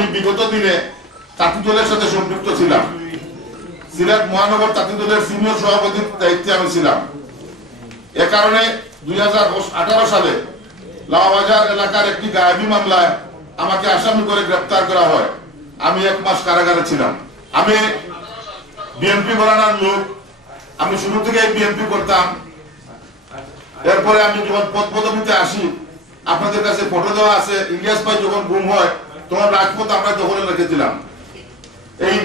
আমি বিগত দিনে তাঁতি দলের সাথে সম্পৃক্ত ছিলাম। সিলেট মহানগর তাঁতি দলের সিনিয়র সভাপতির দায়িত্বে আমি ছিলাম। এ কারণে 2018 সালে লাওয়াবাজার এলাকার একটি গায়েবী মামলায় আমাকে আসামি করে গ্রেফতার করা হয়। আমি 1 মাস কারাগারে ছিলাম। আমি বিএনপি ঘরানার লোক, আমি শুরু থেকে বিএনপি করতাম। এরপরে আমি যখন পদ পদবিতে আসি, আপনাদের কাছে ফটো দেওয়া আছে, ইলিয়াস ভাই যখন গুম হয় তখন রাজপথ আমরা দখলে রেখেছিলাম। এই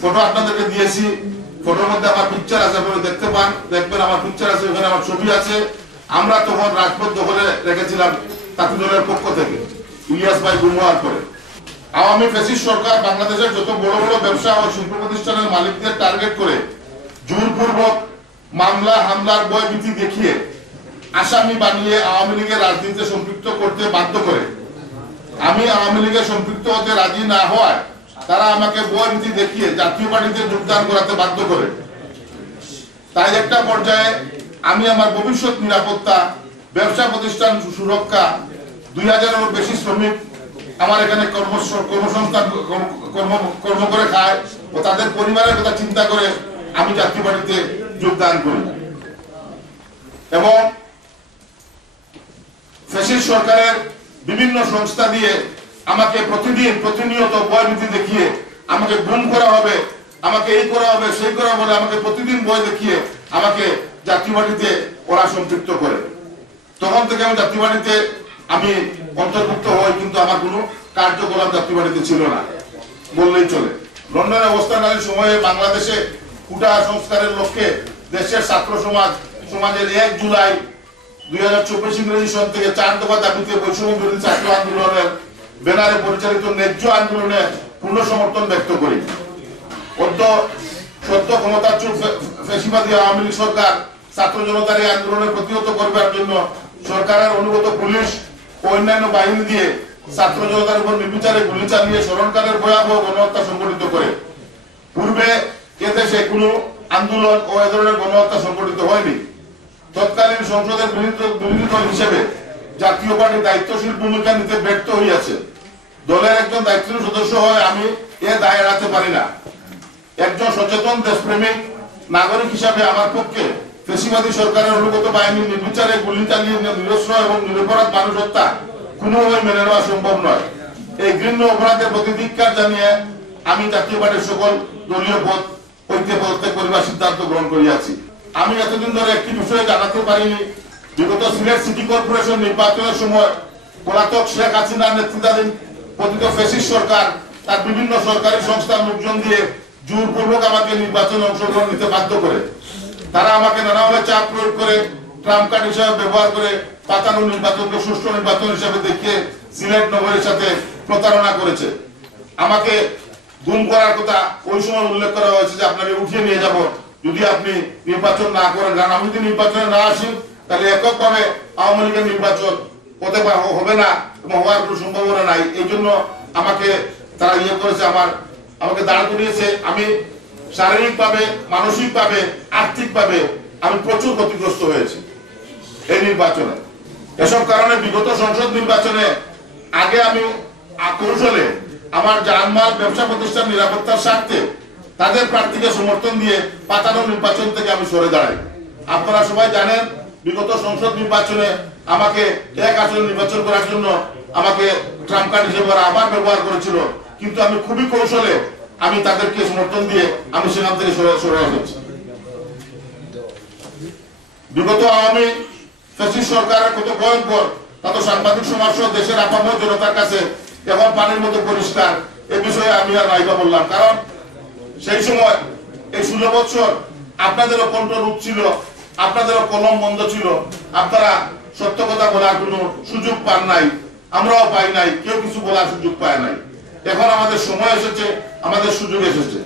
ফটো আপনাদেরকে দিয়েছি। ফটোর মধ্যে আমার পিকচার আছে, আপনারা দেখতে পান, দেখবেন আমার পিকচার আছে, ওখানে আমার ছবি আছে। আমরা তখন রাজপথ দখলে রেখেছিলাম তাঁতি দলের পক্ষ থেকে, ইলিয়াস ভাই গুম হওয়ার পরে। আওয়ামী ফ্যাসিস্ট সরকার বাংলাদেশের যত বড় বড় ব্যবসা ও শিল্প প্রতিষ্ঠানের মালিকদের টার্গেট করে জোরপূর্বক মামলা হামলার ভয়ভীতি দেখিয়ে আসামি বানিয়ে আওয়ামী লীগের রাজনীতিতে সম্পৃক্ত করতে বাধ্য করে। আমি আওয়ামী লীগে সম্পৃক্ত হতে রাজি না হওয়ায় তারা আমাকে ভয়ভীতি দেখিয়ে জাতীয় পার্টিতে যোগদান করাতে বাধ্য করে। তাই একটা পর্যায়ে আমি আমার ভবিষ্যৎ নিরাপত্তা, ব্যবসা প্রতিষ্ঠান সুরক্ষা, 2000-এরও বেশি শ্রমিক আমার এখানে কর্মসংস্থান কর্ম করে খায় ও তাদের পরিবারের কথা চিন্তা করে আমি জাতীয় পার্টিতে যোগদান করি। এবং ফ্যাসিস্ট সরকারের বিভিন্ন সংস্থা দিয়ে আমাকে প্রতিনিয়ত ভয়ভীতি দেখিয়ে আমাকে গুম করা হবে, আমাকে এই করা হবে, সেই করা হবে, আমাকে প্রতিদিন ভয় দেখিয়ে আমাকে জাতীয় পার্টিতে ওরা সম্পৃক্ত করে। তখন থেকে আমি জাতীয় পার্টিতে আমি অন্তর্ভুক্ত হই, কিন্তু আমার কোনো কার্যকলাপ জাতীয় পার্টিতে ছিল না বললেই চলে। লন্ডনে অবস্থানকালীন সময়ে বাংলাদেশে কুটা সংস্কারের লক্ষ্যে দেশের ছাত্র সমাজের 1 জুলাই 2024 ইংরেজি সন থেকে 4 দফা দাবিতে বৈষম্য বিরোধী ছাত্র আন্দোলনের ব্যানারে পরিচালিত ন্যায্য আন্দোলনে পূর্ণ সমর্থন ব্যক্ত করি। সদ্য ক্ষমতাচ্যুত ফ্যাসিবাদী আওয়ামী লীগ সরকার ছাত্র জনতার এই আন্দোলনের প্রতিহত করবার জন্য সরকারের অনুগত পুলিশ ও অন্যান্য বাহিনী দিয়ে ছাত্র জনতার উপর নির্বিচারে গুলি চালিয়ে স্মরণকালের ভয়াবহ গণহত্যা সংঘটিত করে। পূর্বে এদেশে কোনো আন্দোলন ও এ ধরনের গণহত্যা সংঘটিত হয়নি। তৎকালীন সংসদের বিরোধী দল হিসেবে জাতীয় পার্টি দায়িত্বশীল ভূমিকা নিতে ব্যর্থ হইয়াছে। দলের একজন দায়িত্বশীল সদস্য হয়ে আমি এ দায় এড়াতে পারি না। একজন সচেতন দেশপ্রেমিক নাগরিক হিসাবে আমার পক্ষে ফ্যাসিবাদী সরকারের অনুগত বাহিনী নির্বিচারে গুলি চালিয়ে নিরস্ত্র এবং নিরপরাধ মানুষ হত্যা কোনোভাবে মেনে নেওয়া সম্ভব নয়। এই ঘৃণ্য অপরাধের প্রতি ধিক্কার জানিয়ে আমি জাতীয় পার্টির সকল দলীয় পদ হইতে পদত্যাগ করিবার সিদ্ধান্ত গ্রহণ করিয়াছি। আমি এতদিন ধরে একটি বিষয়ে জানাতে পারিনি, বিগত সিলেট সিটি কর্পোরেশন নির্বাচনের সময় পলাতক শেখ হাসিনার নেতৃত্বাধীন পতিত ফ্যাসিস্ট সরকার তার বিভিন্ন সরকারি সংস্থার লোকজন দিয়ে জোরপূর্বক আমাকে নির্বাচনে অংশগ্রহণ নিতে বাধ্য করে। তারা আমাকে নানাভাবে চাপ প্রয়োগ করে ট্রাম্প কার্ড হিসাবে ব্যবহার করে পাতানো নির্বাচনকে সুষ্ঠু নির্বাচন হিসাবে দেখিয়ে সিলেট নগরের সাথে প্রতারণা করেছে। আমাকে গুম করার কথা ওই সময় উল্লেখ করা হয়েছে যে আপনাকে উঠিয়ে নিয়ে যাব যদি আপনি নির্বাচন না করেন। কারণ আমি যদি নির্বাচনে না আসি তাহলে এককভাবে আওয়ামী লীগের নির্বাচন হতে হবে না এবং হওয়ার কোনো সম্ভাবনা নাই। এই জন্য আমাকে তারা করেছে, আমাকে দাঁড় করিয়েছে। আমি শারীরিকভাবে, মানসিকভাবে, আর্থিকভাবে আমি প্রচুর ক্ষতিগ্রস্ত হয়েছি এই নির্বাচনে। এসব কারণে বিগত সংসদ নির্বাচনে আগে আমি কৌশলে আমার জানমাল, ব্যবসা প্রতিষ্ঠান নিরাপত্তার স্বার্থে তাদের প্রার্থীকে সমর্থন দিয়ে পাতানো নির্বাচন থেকে আমি সরে দাঁড়াই। আপনারা সবাই জানেন বিগত সংসদ নির্বাচনে আমাকে 1 আসন নির্বাচন করার জন্য আমাকে ট্রাম্প কার্ড হিসেবে আবার ব্যবহার করেছিল, কিন্তু আমি খুবই কৌশলে আমি তাদেরকে সমর্থন দিয়ে আমি সেখান থেকে সরে এসেছি। বিগত আওয়ামী ফ্যাসিস্ট সরকারের কত ভয়ঙ্কর তা তো সাংবাদিক সমাজ সহ দেশের আপামর জনতার কাছে এখন পানির মতো পরিষ্কার। এ বিষয়ে আমি আর নাইবা বললাম, কারণ সেই সময় এই 16 বছর আপনাদেরও কণ্ঠরূপ ছিল, আপনাদেরও কলম বন্ধ ছিল, আপনারা সত্য কথা বলার কোনো সুযোগ পান নাই, আমরাও পাই নাই, কেউ কিছু বলার সুযোগ পায় নাই। এখন আমাদের সময় এসেছে, আমাদের সুযোগ এসেছে।